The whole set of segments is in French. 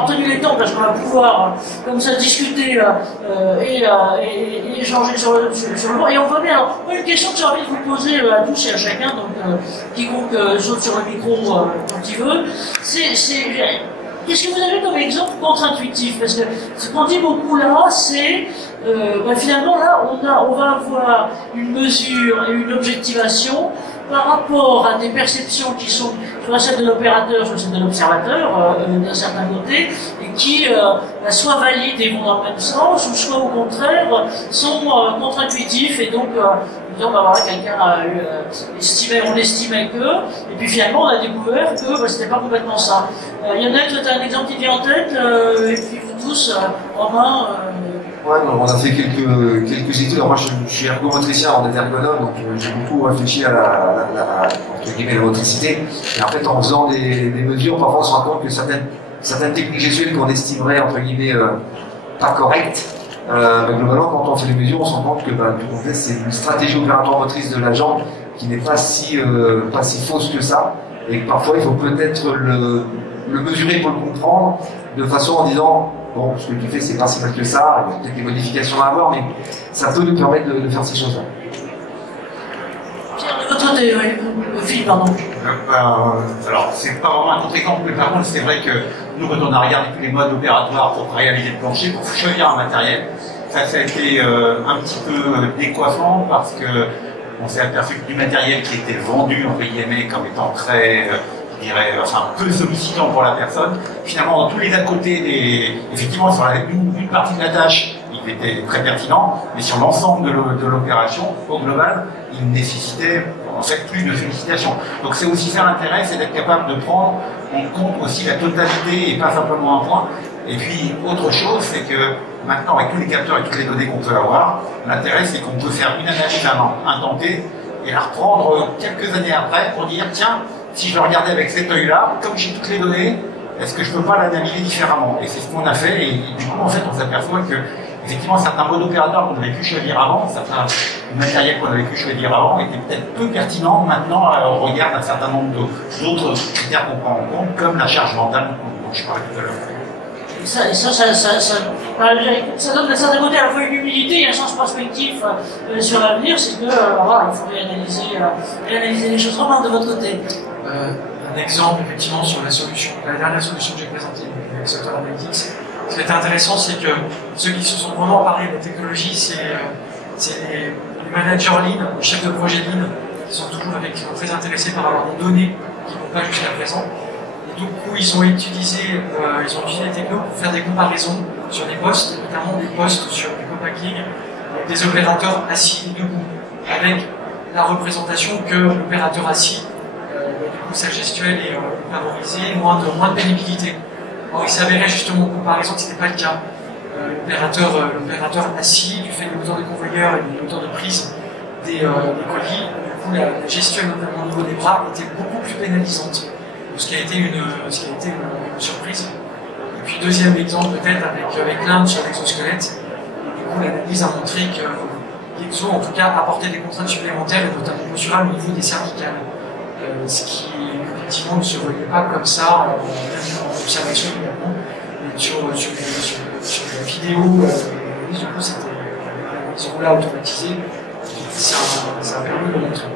d'avoir tenu les temps parce qu'on va pouvoir comme ça discuter et échanger sur le banc. Et on voit bien. Alors, moi, une question que j'ai envie de vous poser à tous et à chacun, donc quiconque saute sur le micro quand il veut, qu'est-ce que vous avez comme exemple contre-intuitif? Parce que ce qu'on dit beaucoup là, c'est finalement là, on va avoir une mesure et une objectivation par rapport à des perceptions qui sont soit celles de l'opérateur, soit celles de l'observateur, d'un certain côté, et qui soit valident et vont dans le même sens, ou soit au contraire sont contre-intuitifs, et donc disons, voilà, quelqu'un on estimait que, et puis finalement on a découvert que c'était pas complètement ça. Lionel, tu as un exemple qui vient en tête, et puis vous tous, Romain. Ouais, on a fait quelques études. Alors moi, je suis ergomotricien en ergonome, donc j'ai beaucoup réfléchi à la motricité. Et en fait, en faisant des mesures, parfois on se rend compte que certaines techniques gestuelles qu'on estimerait entre guillemets pas correctes, globalement, quand on fait des mesures, on se rend compte que en fait, c'est une stratégie opératoire motrice de la jambe qui n'est pas si fausse que ça. Et que parfois, il faut peut-être le mesurer pour le comprendre, de façon en disant bon, ce que tu fais, c'est pas si mal que ça, il y a peut-être des modifications à avoir, mais ça peut nous permettre de faire ces choses-là. Pierre, de votre côté, oui. Philippe, pardon. Alors, c'est pas vraiment un contre-exemple, mais par contre, c'est vrai que nous, quand on a regardé tous les modes opératoires pour réaliser le plancher, pour choisir un matériel, ça a été un petit peu décoiffant parce que on s'est aperçu que du matériel qui était vendu, entre guillemets, comme étant très je dirais, peu sollicitant pour la personne. Finalement, dans tous les à côté effectivement, sur une partie de la tâche, il était très pertinent, mais sur l'ensemble de l'opération, au global, il nécessitait, en fait, plus de sollicitation. Donc c'est aussi ça l'intérêt, c'est d'être capable de prendre en compte aussi la totalité et pas simplement un point. Et puis, autre chose, c'est que maintenant, avec tous les capteurs et toutes les données qu'on peut avoir, l'intérêt, c'est qu'on peut faire une analyse un temps T et la reprendre quelques années après pour dire, tiens, si je le regardais avec cet œil-là, comme j'ai toutes les données, est-ce que je peux pas l'analyser différemment? Et c'est ce qu'on a fait, et du coup, en fait, on s'aperçoit que, effectivement, certains modes opérateurs qu'on avait pu choisir avant, certains matériels qu'on avait pu choisir avant, étaient peut-être peu pertinents maintenant au regard d'un certain nombre d'autres critères qu'on prend en compte, comme la charge mentale dont je parlais tout à l'heure. Ça donne d'un certain côté à la fois une humilité et un sens prospectif sur l'avenir, c'est que voilà, il faut réanalyser les choses. Romain, de votre côté. Un exemple, effectivement, sur la solution, la dernière solution que j'ai présentée, avec Software Analytics. Ce qui est intéressant, c'est que ceux qui se sont vraiment emparés de la technologie, c'est les managers lean, les chefs de projet lean, qui sont très intéressés par avoir des données qui ne vont pas jusqu'à présent. Et du coup, ils ont utilisé les technos pour faire des comparaisons sur des postes, notamment des postes sur du co-packing, des opérateurs assis et debout, avec la représentation que l'opérateur assis, du coup, sa gestuelle est favorisée, moins de pénibilité. Or, il s'avérait justement en comparaison que ce n'était pas le cas. L'opérateur assis, du fait de l'auteur de convoyeur et de l'auteur de prise des colis, du coup, la gestuelle, notamment au niveau des bras, était beaucoup plus pénalisante. Ce qui a été une surprise. Et puis, deuxième exemple, peut-être, avec l'Inde sur l'exosquelette. Du coup, l'analyse a montré que l'exo, en tout cas, apportait des contraintes supplémentaires, et notamment mensurables au niveau des cervicales. Ce qui, effectivement, ne se voyait pas comme ça en observation, évidemment. Mais sur la vidéo, du coup, c'était l'analyse roula automatisée. Ça a permis de le montrer.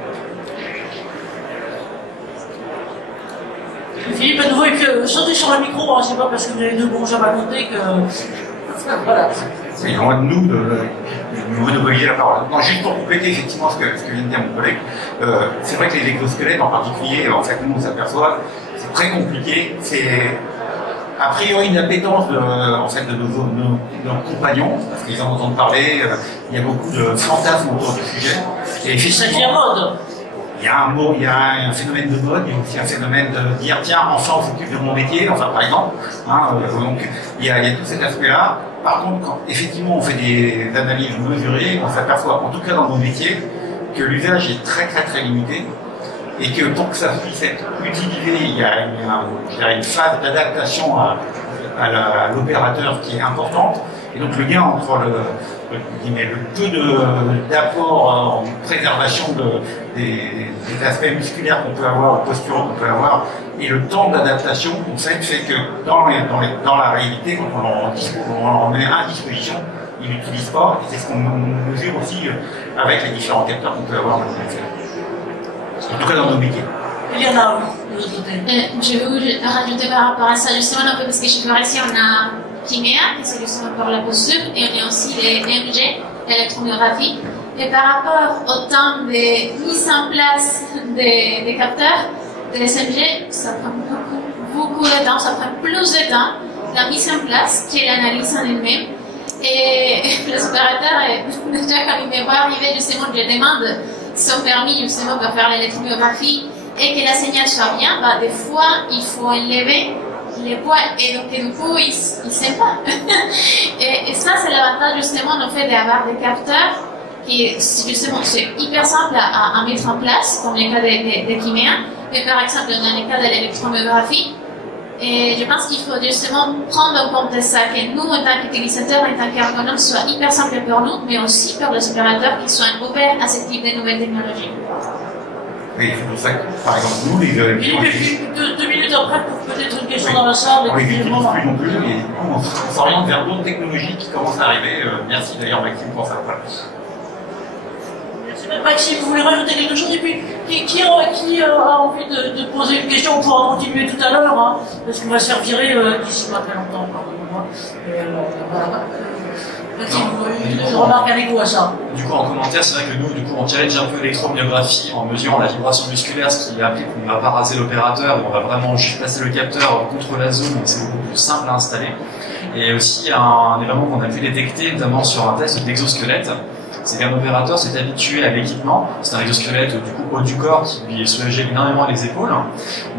Philippe, à nouveau, sautez sur le micro, hein, c'est pas parce que vous avez deux bons jambes à compter que. Voilà. C'est loin de nous de monopoliser la parole. Non, juste pour compléter effectivement ce que vient de dire mon collègue, c'est vrai que les exosquelettes en particulier, en fait, nous on s'aperçoit, c'est très compliqué. C'est a priori une appétence de nos compagnons, parce qu'ils en entendent parler, il y a beaucoup de fantasmes autour du sujet. Et ça devient mode. Il y a un phénomène de mode, il y a aussi un phénomène de dire tiens, enfin on s'occupe de mon métier, enfin par exemple. Donc il y a tout cet aspect-là. Par contre, quand effectivement on fait des analyses mesurées, on s'aperçoit, en tout cas dans nos métiers, que l'usage est très très très limité et que pour que ça puisse être utilisé, il y a une phase d'adaptation à l'opérateur qui est importante. Et donc le lien entre le peu d'apport en préservation des aspects musculaires qu'on peut avoir, ou posturaux qu'on peut avoir, et le temps d'adaptation, en fait que dans la réalité, quand on en met à disposition, il n'utilise pas, et c'est ce qu'on mesure aussi avec les différents capteurs qu'on peut avoir dans le métier. En tout cas dans nos métiers. Eliana, je veux rajouter par rapport à ça justement un peu parce que chez Florencia on a Kinea, qui c'est justement pour la posture, et on a aussi les MG, l'électromyographie. Et par rapport au temps de mise en place des capteurs, des SMG, ça prend beaucoup de temps, ça prend plus de temps, la mise en place que l'analyse en elle-même. Et les opérateurs, déjà quand ils me voient arriver, justement, je demande son permis justement pour faire l'électromyographie et que la signal soit bien, bah, des fois il faut enlever les poids et donc du coup ils ne savent pas. et ça c'est l'avantage justement en fait d'avoir des capteurs qui justement c'est hyper simple à mettre en place comme le cas de Kinea, mais par exemple dans le cas de l'électromyographie. Et je pense qu'il faut justement prendre en compte ça, que nous, en tant qu'utilisateurs, en tant qu'ergonomes, soit hyper simple pour nous, mais aussi pour les opérateurs qui soient ouverts à ce type de nouvelles technologies. Oui, c'est pour ça que, par exemple, nous, les deux minutes après, peut-être une question dans la salle. On les utilise plus non plus, et du coup, on s'oriente vers d'autres technologies qui commencent à arriver. Merci d'ailleurs, Maxime, pour ça. Maxime, vous voulez rajouter quelque chose? Et puis, qui a envie de poser une question? On pourra continuer tout à l'heure, hein, parce qu'on va se faire virer d'ici pas très longtemps, pardonnez-moi. Maxime, une remarque à l'écho à ça. Du coup, en commentaire, c'est vrai que nous, du coup, on challenge un peu l'électromyographie en mesurant la vibration musculaire, ce qui implique qu'on ne va pas raser l'opérateur, on va vraiment juste placer le capteur contre la zone, donc c'est beaucoup plus simple à installer. Et aussi, un élément qu'on a pu détecter, notamment sur un test d'exosquelette, c'est qu'un opérateur s'est habitué à l'équipement. C'est un exosquelette du coup haut du corps qui lui soulageait énormément les épaules,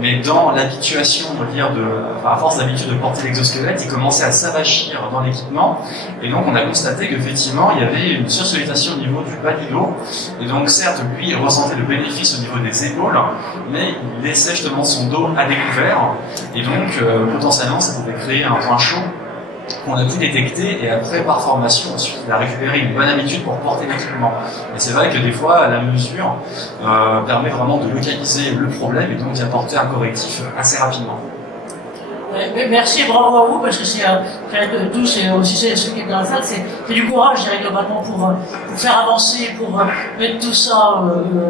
mais dans l'habituation, on va dire, à force d'habitude de porter l'exosquelette, il commençait à s'avachir dans l'équipement, et donc on a constaté qu'effectivement il y avait une sursollicitation au niveau du bas du dos, et donc certes lui il ressentait le bénéfice au niveau des épaules, mais il laissait justement son dos à découvert, et donc potentiellement ça pouvait créer un point chaud qu'on a pu détecter, et après par formation ensuite il a récupéré une bonne habitude pour porter l'équipement. Et c'est vrai que des fois la mesure permet vraiment de localiser le problème et donc d'y apporter un correctif assez rapidement. Merci et bravo à vous, parce que c'est tous, et aussi ceux qui est dans la salle, c'est du courage, je dirais, globalement, pour faire avancer, pour mettre tout ça,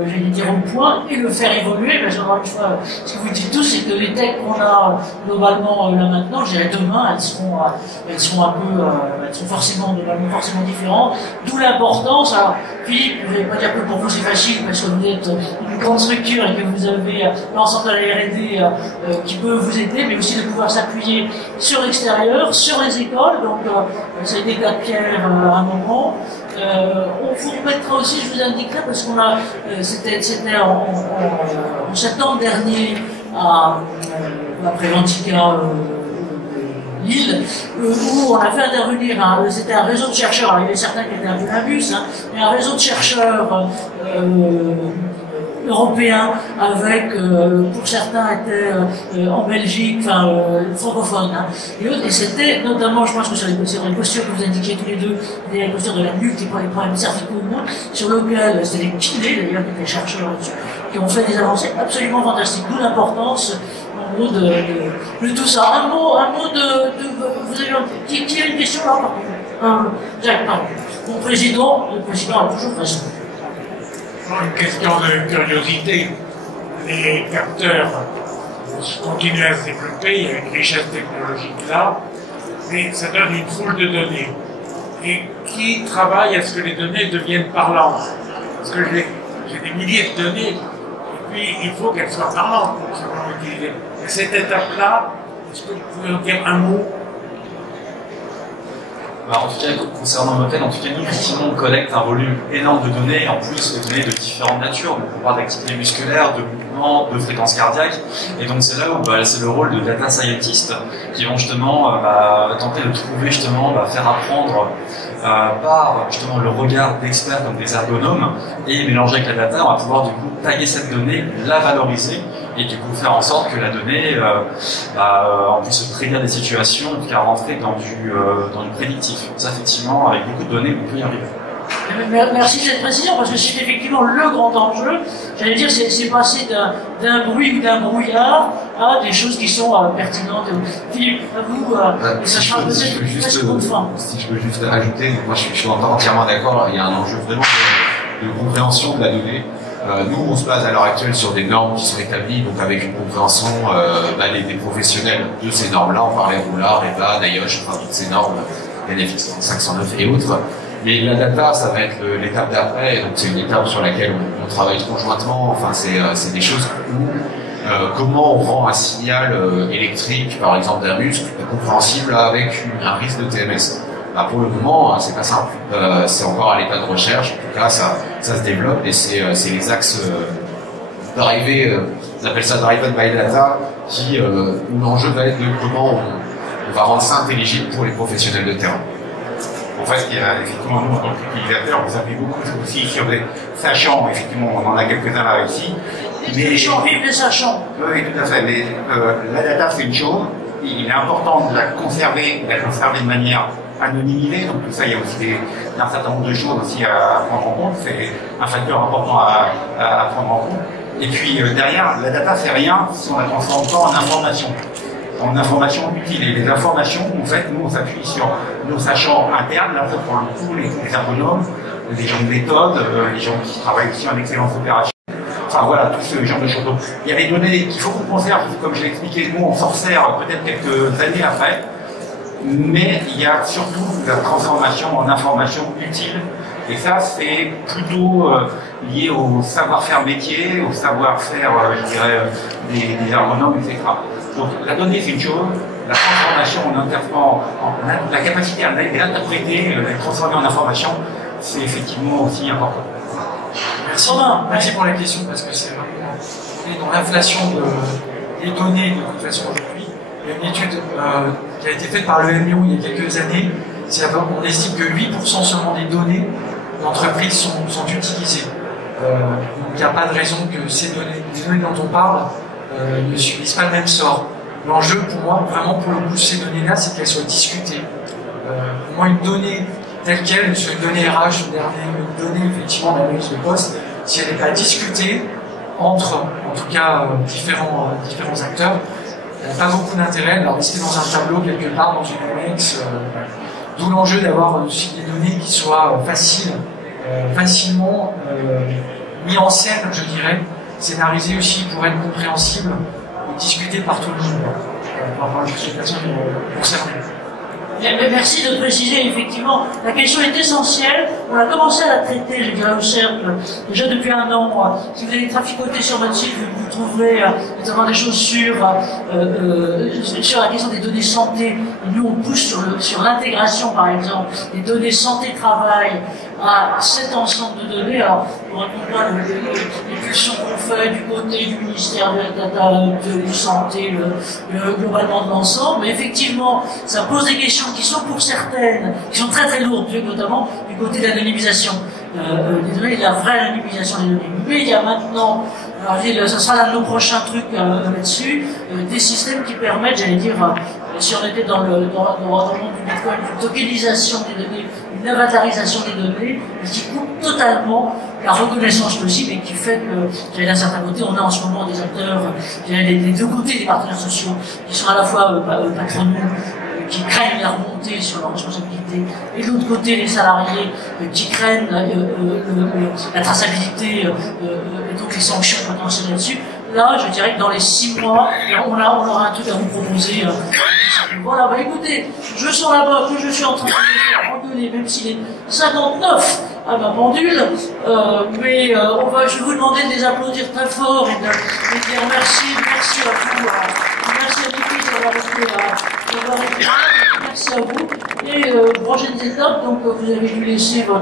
j'allais dire, au point, et le faire évoluer. Parce que, encore une fois, ce que vous dites tous, c'est que les techs qu'on a globalement là maintenant, je dirais demain, elles seront forcément différentes, d'où l'importance. Alors, Philippe, je ne vais pas dire que pour vous c'est facile, parce que vous êtes une grande structure et que vous avez l'ensemble de la R&D qui peut vous aider, mais aussi de pouvoir s'appuyer sur l'extérieur, sur les écoles, donc ça a été cas de Pierre à un moment. On vous remettra aussi, je vous indiquerai, parce qu'on a, c'était en septembre dernier à Préventica Lille, où on a fait intervenir, c'était un réseau de chercheurs, alors il y avait certains qui étaient un peu un bus, mais un réseau de chercheurs européens avec, pour certains étaient en Belgique, enfin francophones, et c'était notamment, je pense que sur les postures que vous indiquiez tous les deux, les postures de la nuque, qui prend les problèmes cervicaux ou moins, sur lequel c'était des kinés d'ailleurs, qui étaient chercheurs là-dessus, qui ont fait des avancées absolument fantastiques, d'où l'importance en gros de tout ça. Un mot vous avez qui a une question là, pardon. Jacques, pardon. Le président a toujours raison. Une question de curiosité. Les capteurs continuent à se développer, il y a une richesse technologique là, mais ça donne une foule de données. Et qui travaille à ce que les données deviennent parlantes? Parce que j'ai des milliers de données, et puis il faut qu'elles soient parlantes pour savoir utiliser. Et cette étape-là, est-ce que vous pouvez en dire un mot? En tout cas, concernant Motel, en tout cas, nous, effectivement, on collecte un volume énorme de données, en plus de données de différentes natures. Donc, on parle d'activité musculaire, de mouvement, de fréquence cardiaque. Et donc, c'est là où c'est le rôle de data scientists qui vont justement tenter de trouver, justement, faire apprendre par justement le regard d'experts comme des ergonomes, et mélanger avec la data, on va pouvoir du coup taguer cette donnée, la valoriser, et du coup faire en sorte que la donnée on puisse prédire des situations, en tout cas rentrer dans du prédictif. Ça effectivement, avec beaucoup de données, on peut y arriver. Merci de cette précision, parce que c'est effectivement le grand enjeu. J'allais dire, c'est passer d'un bruit ou d'un brouillard à des choses qui sont pertinentes. Philippe, à vous, ça sera peut-être une seconde fin. Si je peux juste ajouter, moi je suis entièrement d'accord, il y a un enjeu vraiment de compréhension de la donnée. Nous, on se base à l'heure actuelle sur des normes qui sont établies, donc avec une compréhension des professionnels de ces normes-là. On parlait Roulard, EVA, NIOSH, enfin toutes ces normes, NFX 509 et autres. Mais la data, ça va être l'étape d'après, donc c'est une étape sur laquelle on travaille conjointement. Enfin, c'est des choses où comment on rend un signal électrique, par exemple d'un muscle, compréhensible avec un risque de TMS. Bah, pour le moment, c'est pas simple. C'est encore à l'état de recherche. En tout cas, ça se développe et c'est les axes d'arrivée. On appelle ça driven by data, où l'enjeu va être de comment on va rendre ça intelligible pour les professionnels de terrain. En fait, il y a effectivement, nous, en tant qu'utilisateur, vous avez beaucoup aussi sur des sachants, effectivement, on en a quelques-uns là ici. Les sachants, vive les sachants. Oui, tout à fait. Mais la data, c'est une chose. Il est important de la conserver de manière anonymisée. Donc tout ça, il y a aussi un certain nombre de choses aussi à prendre en compte. C'est un facteur important à prendre en compte. Et puis derrière, la data, c'est rien si on la transforme pas en information. En information utile. Et les informations, en fait, nous, on s'appuie sur nos sachants internes, là, pour le coup, les ergonomes, les gens de méthode, les gens qui travaillent aussi en excellence opérationnelle. Enfin, voilà, tout ce genre de choses. Donc, il y a des données qu'il faut qu'on conserve, comme je l'ai expliqué, nous, on s'en sert peut-être quelques années après, mais il y a surtout la transformation en information utile. Et ça, c'est plutôt lié au savoir-faire métier, au savoir-faire, je dirais, des ergonomes, etc. Donc la donnée, c'est une chose, la transformation la capacité à l'interpréter, la transformer en information, c'est effectivement aussi important. Merci pour la question, parce que c'est vraiment, on est dans l'inflation des données de toute façon aujourd'hui. Il y a une étude qui a été faite par le MIO il y a quelques années, on estime que 8% seulement des données d'entreprise sont utilisées. Donc il n'y a pas de raison que les données dont on parle ne subissent pas le même sort. L'enjeu pour moi, vraiment pour le coup de ces données-là, c'est qu'elles soient discutées. Pour moi, une donnée telle qu'elle, soit une donnée RH, une donnée effectivement d'analyse de poste, si elle n'est pas discutée entre, en tout cas, différents acteurs, elle n'a pas beaucoup d'intérêt. Alors rester dans un tableau quelque part, dans une annexe, d'où l'enjeu d'avoir aussi des données qui soient facilement mis en scène, je dirais, scénarisées aussi pour être compréhensibles et discutées par tout le monde, par les personnes concernées. Merci de préciser, effectivement, la question est essentielle. On a commencé à la traiter, je dirais, au cercle, déjà depuis 1 an. Si vous allez traficoter sur notre site, vous trouverez notamment des choses sur la question des données santé. Et nous, on pousse sur l'intégration, par exemple, des données santé-travail à cet ensemble de données. Alors, on ne raconte pas les pulsions qu'on fait du côté du ministère de la data, de santé, globalement de l'ensemble. Mais effectivement, ça pose des questions qui sont pour certaines, qui sont très très lourdes, notamment du côté de l'anonymisation des données, la vraie anonymisation des données. Mais il y a maintenant, alors ce sera l'un de nos prochains trucs là-dessus, des systèmes qui permettent, j'allais dire, si on était dans le monde du Bitcoin, une tokenisation des données, une avatarisation des données, qui coupe totalement la reconnaissance possible et qui fait que, d'un certain côté, on a en ce moment des acteurs, des deux côtés des partenaires sociaux, qui sont à la fois patronaux, qui craignent la remontée sur leur responsabilité, et de l'autre côté, les salariés qui craignent la traçabilité et donc les sanctions potentielles là-dessus. Là, je dirais que dans les 6 mois, on aura un truc à vous proposer. Voilà, bah écoutez, je sens là-bas que je suis en train de me faire engueuler, même s'il est 59 à ma pendule, mais je vais vous demander de les applaudir très fort et de dire merci à vous, merci à l'équipe d'avoir été là, merci à vous. Et prochaines étapes, donc vous avez dû laisser vos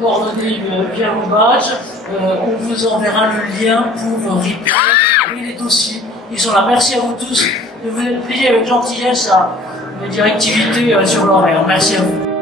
coordonnées via vos badges. On vous enverra le lien pour récupérer les dossiers. Ils sont là. Merci à vous tous de vous être pliés avec gentillesse à mes directivités sur l'horaire. Merci à vous.